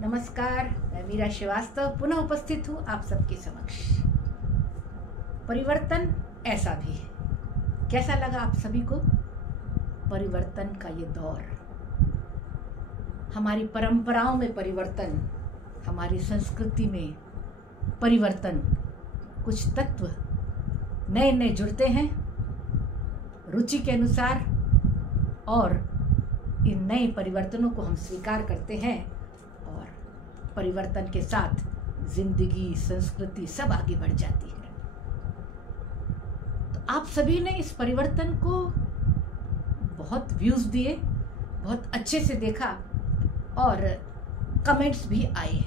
नमस्कार, मैं मीरा श्रीवास्तव पुनः उपस्थित हूँ आप सबके समक्ष। परिवर्तन ऐसा भी है। कैसा लगा आप सभी को परिवर्तन का ये दौर? हमारी परंपराओं में परिवर्तन, हमारी संस्कृति में परिवर्तन, कुछ तत्व नए नए जुड़ते हैं रुचि के अनुसार, और इन नए परिवर्तनों को हम स्वीकार करते हैं और परिवर्तन के साथ जिंदगी, संस्कृति सब आगे बढ़ जाती है। तो आप सभी ने इस परिवर्तन को बहुत व्यूज दिए, बहुत अच्छे से देखा और कमेंट्स भी आए।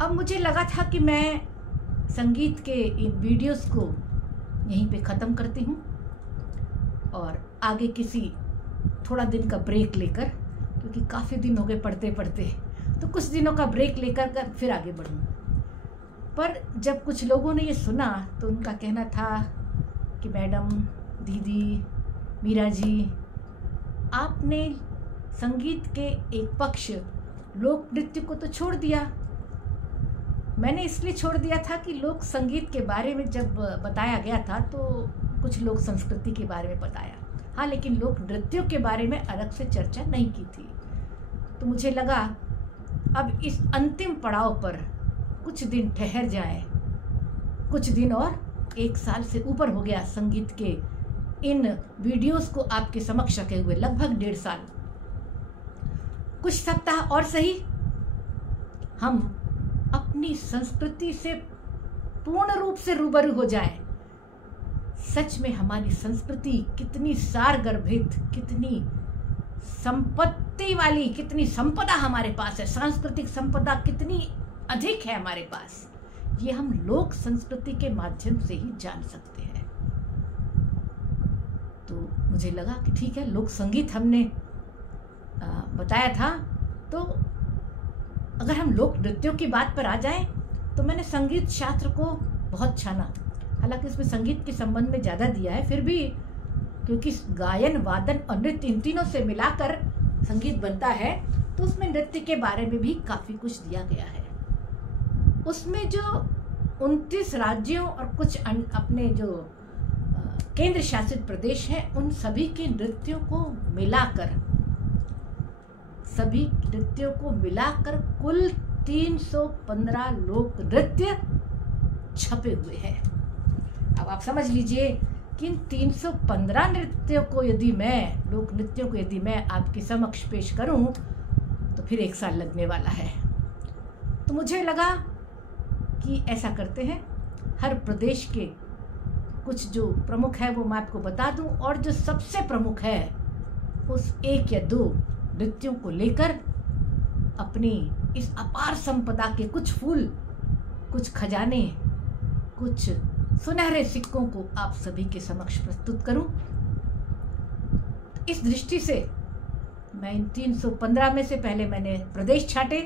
अब मुझे लगा था कि मैं संगीत के इन वीडियोस को यहीं पे ख़त्म करती हूँ और आगे किसी थोड़ा दिन का ब्रेक लेकर, क्योंकि काफ़ी दिन हो गए पढ़ते पढ़ते, तो कुछ दिनों का ब्रेक लेकर फिर आगे बढ़ूँ। पर जब कुछ लोगों ने ये सुना तो उनका कहना था कि मैडम, दीदी, मीरा जी, आपने संगीत के एक पक्ष लोक नृत्य को तो छोड़ दिया। मैंने इसलिए छोड़ दिया था कि लोक संगीत के बारे में जब बताया गया था तो कुछ लोक संस्कृति के बारे में बताया, हाँ, लेकिन लोक नृत्यों के बारे में अलग से चर्चा नहीं की थी। तो मुझे लगा अब इस अंतिम पड़ाव पर कुछ दिन ठहर जाएं, कुछ दिन, और 1 साल से ऊपर हो गया संगीत के इन वीडियोस को आपके समक्ष रखे हुए, लगभग 1.5 साल। कुछ सप्ताह और सही हम अपनी संस्कृति से पूर्ण रूप से रूबरू हो जाएं। सच में हमारी संस्कृति कितनी सारगर्भित, कितनी संपत्ति वाली, कितनी संपदा हमारे पास है, सांस्कृतिक संपदा कितनी अधिक है हमारे पास, ये हम लोक संस्कृति के माध्यम से ही जान सकते हैं। तो मुझे लगा कि ठीक है, लोक संगीत हमने बताया था, तो अगर हम लोक नृत्यों की बात पर आ जाएं तो मैंने संगीत शास्त्र को बहुत छाना। हालांकि इसमें संगीत के संबंध में ज़्यादा दिया है, फिर भी क्योंकि गायन, वादन और नृत्य इन तीनों से मिलाकर संगीत बनता है, तो उसमें नृत्य के बारे में भी काफ़ी कुछ दिया गया है। उसमें जो 29 राज्यों और कुछ अपने जो केंद्र शासित प्रदेश हैं, उन सभी के नृत्यों को मिलाकर, सभी नृत्यों को मिलाकर कुल 315 लोक नृत्य छपे हुए हैं। अब आप समझ लीजिए कि इन 315 नृत्यों को यदि मैं, लोक नृत्यों को यदि मैं आपके समक्ष पेश करूं तो फिर 1 साल लगने वाला है। तो मुझे लगा कि ऐसा करते हैं, हर प्रदेश के कुछ जो प्रमुख है वो मैं आपको बता दूं, और जो सबसे प्रमुख है उस 1 या 2 नृत्यों को लेकर अपनी इस अपार संपदा के कुछ फूल, कुछ खजाने, कुछ सुनहरे सिक्कों को आप सभी के समक्ष प्रस्तुत करूं। इस दृष्टि से मैं इन 315 में से पहले मैंने प्रदेश छांटे,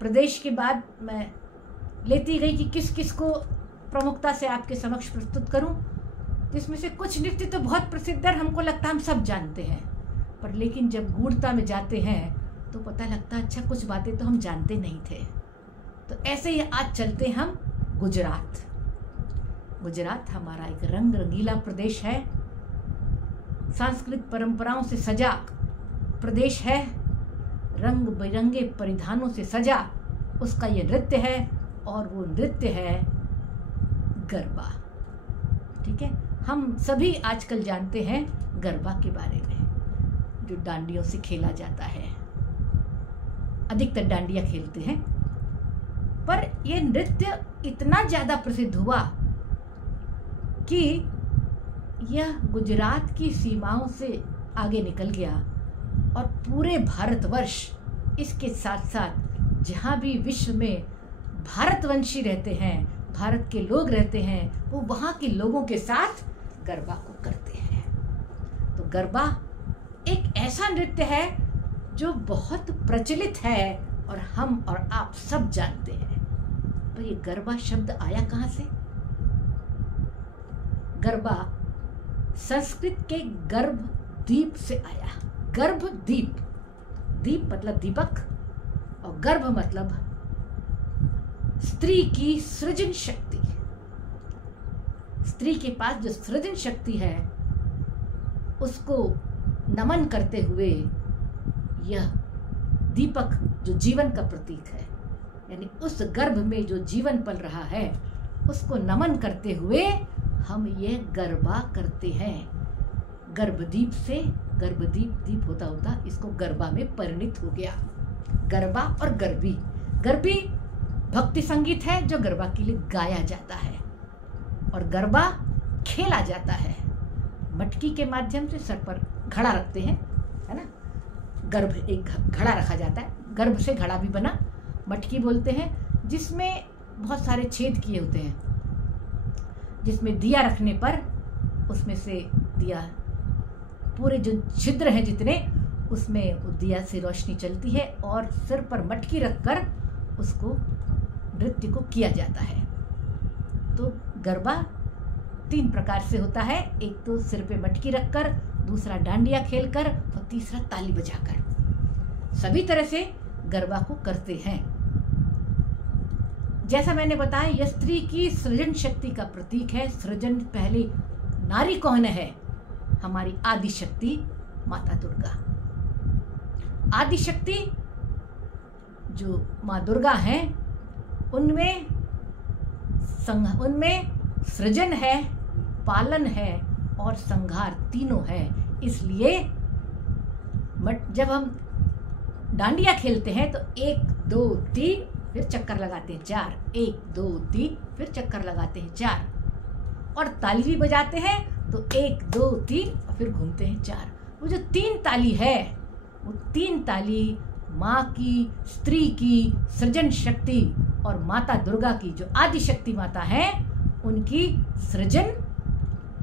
प्रदेश के बाद मैं लेती गई कि किस किस को प्रमुखता से आपके समक्ष प्रस्तुत करूं, जिसमें से कुछ नृत्य तो बहुत प्रसिद्ध है, हमको लगता है हम सब जानते हैं, पर लेकिन जब गूढ़ता में जाते हैं तो पता लगता है अच्छा, कुछ बातें तो हम जानते नहीं थे। तो ऐसे ही आज चलते हम गुजरात। गुजरात हमारा एक रंग रंगीला प्रदेश है, सांस्कृतिक परंपराओं से सजा प्रदेश है, रंग बिरंगे परिधानों से सजा उसका ये नृत्य है, और वो नृत्य है गरबा। ठीक है, हम सभी आजकल जानते हैं गरबा के बारे में, जो डांडियों से खेला जाता है, अधिकतर डांडिया खेलते हैं। पर यह नृत्य इतना ज़्यादा प्रसिद्ध हुआ कि यह गुजरात की सीमाओं से आगे निकल गया, और पूरे भारतवर्ष, इसके साथ साथ जहाँ भी विश्व में भारतवंशी रहते हैं, भारत के लोग रहते हैं, वो वहाँ के लोगों के साथ गरबा को करते हैं। तो गरबा एक ऐसा नृत्य है जो बहुत प्रचलित है और हम और आप सब जानते हैं। पर ये गरबा शब्द आया कहाँ से? गरबा संस्कृत के गर्भ दीप से आया। गर्भ दीप, दीप मतलब दीपक, और गर्भ मतलब स्त्री की सृजन शक्ति। स्त्री के पास जो सृजन शक्ति है उसको नमन करते हुए यह दीपक जो जीवन का प्रतीक है, यानी उस गर्भ में जो जीवन पल रहा है उसको नमन करते हुए हम ये गरबा करते हैं। गर्भदीप से गर्भदीप दीप होता होता इसको गरबा में परिणित हो गया। गरबा और गरबी, गरबी भक्ति संगीत है जो गरबा के लिए गाया जाता है और गरबा खेला जाता है। मटकी के माध्यम से सर पर घड़ा रखते हैं, है ना, गर्भ एक घड़ा रखा जाता है, गर्भ से घड़ा भी बना, मटकी बोलते हैं, जिसमें बहुत सारे छेद किए होते हैं, जिसमें दिया रखने पर उसमें से दिया पूरे जो छिद्र हैं जितने उसमें दिया से रोशनी चलती है और सिर पर मटकी रखकर उसको नृत्य को किया जाता है। तो गरबा 3 प्रकार से होता है, एक तो सिर पे मटकी रखकर, दूसरा डांडिया खेलकर और तीसरा ताली बजाकर। सभी तरह से गरबा को करते हैं। जैसा मैंने बताया यह स्त्री की सृजन शक्ति का प्रतीक है। सृजन पहली नारी कौन है? हमारी आदि शक्ति माता दुर्गा। आदि शक्ति जो माँ दुर्गा हैं उनमें सृजन है, पालन है और संहार तीनों है। इसलिए जब हम डांडिया खेलते हैं तो 1 2 3 फिर चक्कर लगाते हैं 4, 1 2 3 फिर चक्कर लगाते हैं 4, और ताली भी बजाते हैं तो 1 2 3 और फिर घूमते हैं 4। वो जो 3 ताली है वो 3 ताली माँ की, स्त्री की सृजन शक्ति और माता दुर्गा की जो आदि शक्ति माता है उनकी सृजन,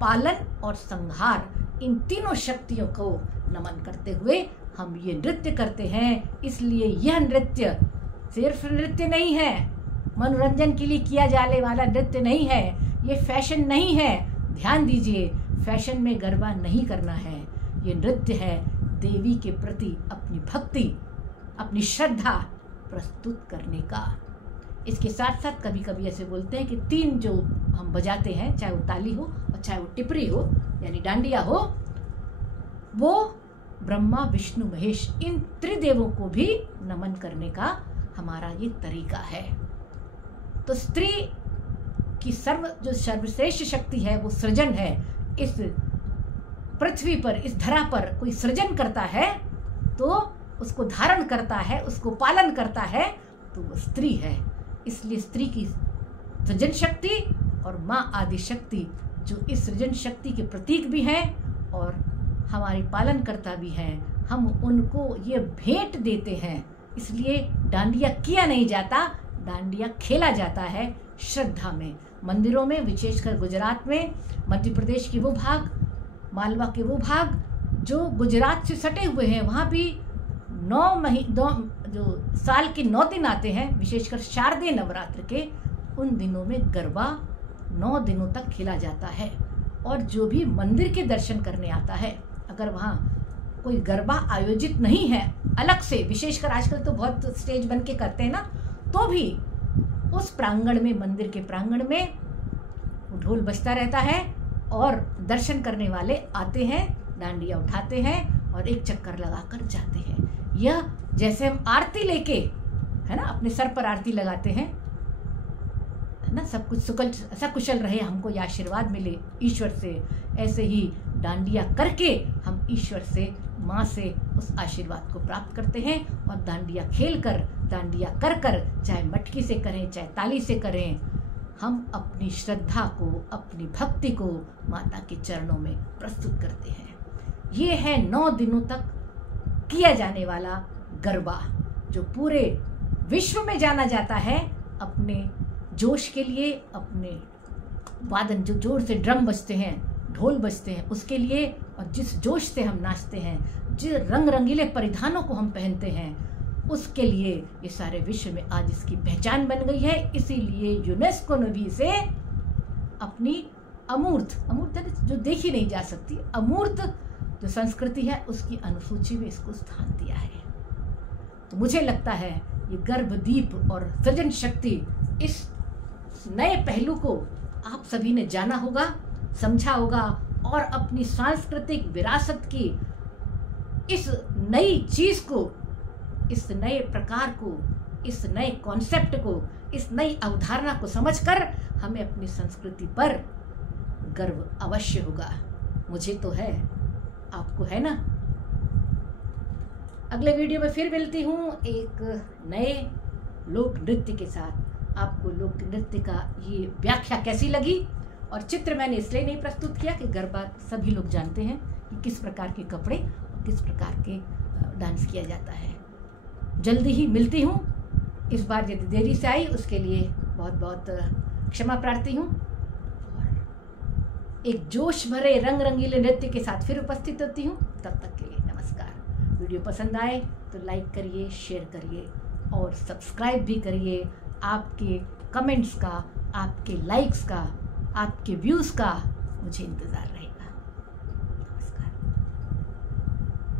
पालन और संहार, इन तीनों शक्तियों को नमन करते हुए हम ये नृत्य करते हैं। इसलिए यह नृत्य सिर्फ नृत्य नहीं है, मनोरंजन के लिए किया जाने वाला नृत्य नहीं है, ये फैशन नहीं है। ध्यान दीजिए, फैशन में गरबा नहीं करना है, ये नृत्य है देवी के प्रति अपनी भक्ति, अपनी श्रद्धा प्रस्तुत करने का। इसके साथ साथ कभी कभी ऐसे बोलते हैं कि 3 जो हम बजाते हैं, चाहे वो ताली हो और चाहे वो टिपरी हो यानी डांडिया हो, वो ब्रह्मा विष्णु महेश इन त्रिदेवों को भी नमन करने का हमारा ये तरीका है। तो स्त्री की जो सर्वश्रेष्ठ शक्ति है वो सृजन है। इस पृथ्वी पर, इस धरा पर कोई सृजन करता है तो उसको धारण करता है, उसको पालन करता है, तो वो स्त्री है। इसलिए स्त्री की सृजन शक्ति और माँ आदि शक्ति जो इस सृजन शक्ति के प्रतीक भी हैं और हमारे पालनकर्ता भी हैं, हम उनको ये भेंट देते हैं। इसलिए डांडिया किया नहीं जाता, डांडिया खेला जाता है श्रद्धा में। मंदिरों में, विशेषकर गुजरात में, मध्य प्रदेश के वो भाग, मालवा के वो भाग जो गुजरात से सटे हुए हैं, वहाँ भी 9 जो साल के 9 दिन आते हैं, विशेषकर शारदीय नवरात्र के, उन दिनों में गरबा 9 दिनों तक खेला जाता है। और जो भी मंदिर के दर्शन करने आता है, अगर वहाँ कोई गरबा आयोजित नहीं है अलग से, विशेषकर आजकल तो बहुत स्टेज बन के करते हैं ना, तो भी उस प्रांगण में, मंदिर के प्रांगण में ढोल बजता रहता है और दर्शन करने वाले आते हैं, डांडिया उठाते हैं और एक चक्कर लगाकर जाते हैं। यह जैसे हम आरती लेके, है ना, अपने सर पर आरती लगाते हैं, है ना, सब कुछ सकुशल रहे, हमको यह आशीर्वाद मिले ईश्वर से, ऐसे ही डांडिया करके हम ईश्वर से, माँ से उस आशीर्वाद को प्राप्त करते हैं। और डांडिया खेल कर, डांडिया कर कर, चाहे मटकी से करें चाहे ताली से करें, हम अपनी श्रद्धा को, अपनी भक्ति को माता के चरणों में प्रस्तुत करते हैं। ये है 9 दिनों तक किया जाने वाला गरबा, जो पूरे विश्व में जाना जाता है अपने जोश के लिए, अपने वादन, जो जोर से ड्रम बजते हैं, ढोल बजते हैं, उसके लिए, और जिस जोश से हम नाचते हैं, जिस रंग रंगीले परिधानों को हम पहनते हैं, उसके लिए ये सारे विश्व में आज इसकी पहचान बन गई है। इसीलिए यूनेस्को ने भी इसे अपनी अमूर्त जो देखी नहीं जा सकती, अमूर्त जो संस्कृति है, उसकी अनुसूची में इसको स्थान दिया है। तो मुझे लगता है ये गर्भदीप और सृजन शक्ति, इस नए पहलू को आप सभी ने जाना होगा, समझा होगा और अपनी सांस्कृतिक विरासत की इस नई चीज को, इस नए प्रकार को, इस नए कॉन्सेप्ट को, इस नई अवधारणा को समझकर हमें अपनी संस्कृति पर गर्व अवश्य होगा। मुझे तो है, आपको है ना? अगले वीडियो में फिर मिलती हूँ एक नए लोक नृत्य के साथ। आपको लोक नृत्य का ये व्याख्या कैसी लगी? और चित्र मैंने इसलिए नहीं प्रस्तुत किया कि गरबा सभी लोग जानते हैं कि किस प्रकार के कपड़े और किस प्रकार के डांस किया जाता है। जल्दी ही मिलती हूँ। इस बार यदि देरी से आई उसके लिए बहुत बहुत क्षमा प्रार्थी हूँ। और एक जोश भरे रंग रंगीले नृत्य के साथ फिर उपस्थित होती हूँ। तब तक के लिए नमस्कार। वीडियो पसंद आए तो लाइक करिए, शेयर करिए और सब्सक्राइब भी करिए। आपके कमेंट्स का, आपके लाइक्स का, आपके व्यूज़ का मुझे इंतज़ार रहेगा।